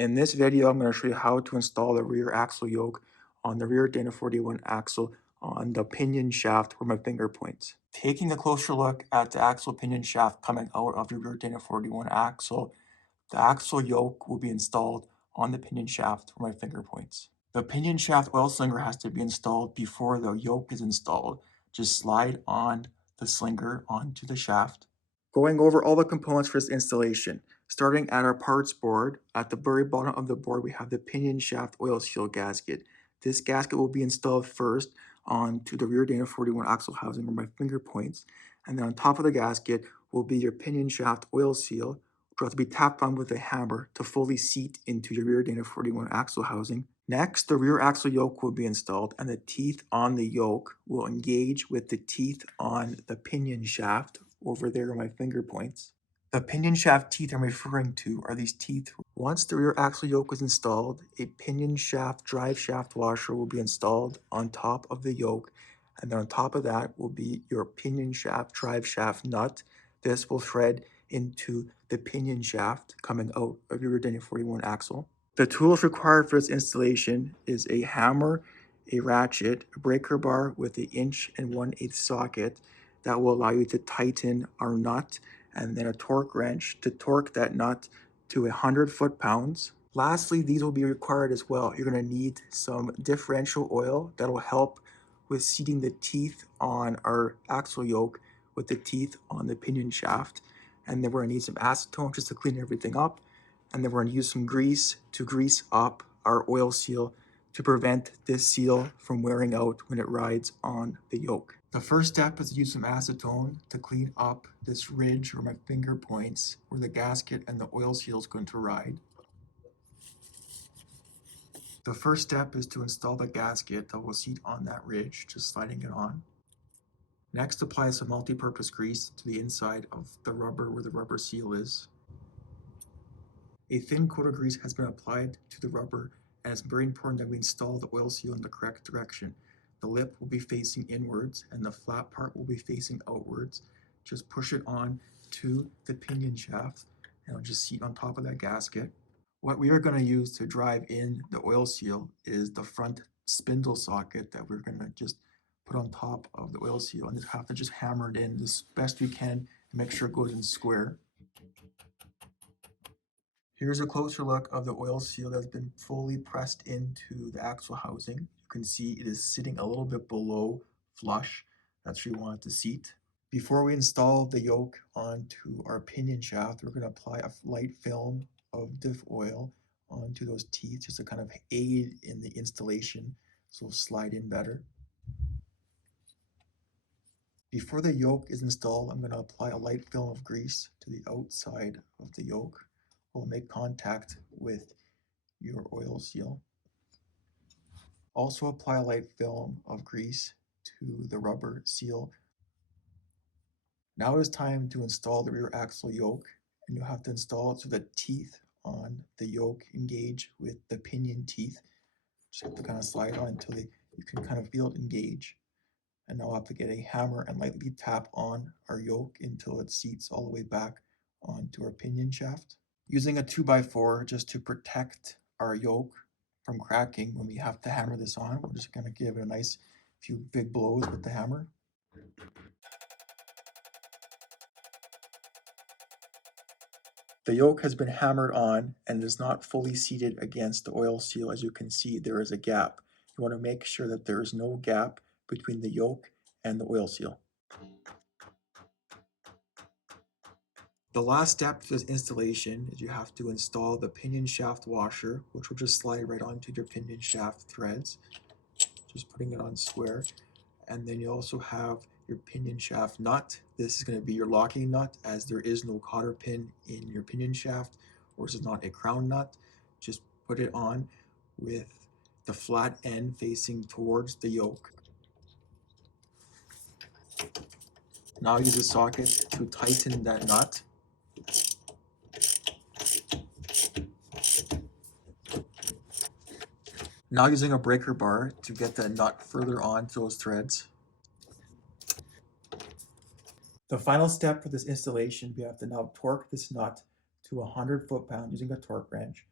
In this video, I'm going to show you how to install the rear axle yoke on the rear Dana 41 axle on the pinion shaft where my finger points. Taking a closer look at the axle pinion shaft coming out of the rear Dana 41 axle, the axle yoke will be installed on the pinion shaft where my finger points. The pinion shaft oil slinger has to be installed before the yoke is installed. Just slide on the slinger onto the shaft. Going over all the components for this installation. Starting at our parts board, at the very bottom of the board we have the pinion shaft oil seal gasket. This gasket will be installed first onto the rear Dana 41 axle housing where my finger points, and then on top of the gasket will be your pinion shaft oil seal, which will have to be tapped on with a hammer to fully seat into your rear Dana 41 axle housing. Next, the rear axle yoke will be installed, and the teeth on the yoke will engage with the teeth on the pinion shaft over there where my finger points. The pinion shaft teeth I'm referring to are these teeth. Once the rear axle yoke is installed, a pinion shaft drive shaft washer will be installed on top of the yoke, and then on top of that will be your pinion shaft drive shaft nut. This will thread into the pinion shaft coming out of your Dana 41 axle. The tools required for this installation is a hammer, a ratchet, a breaker bar with an 1 1/8" socket that will allow you to tighten our nut, and then a torque wrench to torque that nut to 100 foot-pounds. Lastly, these will be required as well. You're going to need some differential oil that will help with seating the teeth on our axle yoke with the teeth on the pinion shaft. And then we're going to need some acetone just to clean everything up. And then we're going to use some grease to grease up our oil seal to prevent this seal from wearing out when it rides on the yoke. The first step is to use some acetone to clean up this ridge where my finger points where the gasket and the oil seal is going to ride. The first step is to install the gasket that will seat on that ridge, just sliding it on. Next, apply some multi-purpose grease to the inside of the rubber where the rubber seal is. A thin coat of grease has been applied to the rubber, and it's very important that we install the oil seal in the correct direction. The lip will be facing inwards and the flat part will be facing outwards. Just push it on to the pinion shaft and it'll just seat on top of that gasket. What we are going to use to drive in the oil seal is the front spindle socket that we're going to just put on top of the oil seal, and just have to just hammer it in as best we can and make sure it goes in square. Here's a closer look of the oil seal that's been fully pressed into the axle housing. You can see it is sitting a little bit below flush. That's where you want it to seat. Before we install the yoke onto our pinion shaft, we're going to apply a light film of diff oil onto those teeth just to kind of aid in the installation so it'll slide in better. Before the yoke is installed, I'm going to apply a light film of grease to the outside of the yoke. Will make contact with your oil seal. Also apply a light film of grease to the rubber seal. Now it is time to install the rear axle yoke, and you'll have to install it so the teeth on the yoke engage with the pinion teeth. Just have to kind of slide on until you can kind of feel it engage. And now I'll have to get a hammer and lightly tap on our yoke until it seats all the way back onto our pinion shaft. Using a 2x4 just to protect our yoke from cracking when we have to hammer this on. We're just going to give it a nice few big blows with the hammer. The yoke has been hammered on and is not fully seated against the oil seal. As you can see, there is a gap. You want to make sure that there is no gap between the yoke and the oil seal. The last step for this installation is you have to install the pinion shaft washer, which will just slide right onto your pinion shaft threads, just putting it on square. And then you also have your pinion shaft nut. This is going to be your locking nut, as there is no cotter pin in your pinion shaft, or this is not a crown nut. Just put it on with the flat end facing towards the yoke. Now use a socket to tighten that nut. Now using a breaker bar to get the nut further onto those threads. The final step for this installation, we have to now torque this nut to 100 foot-pounds using a torque wrench.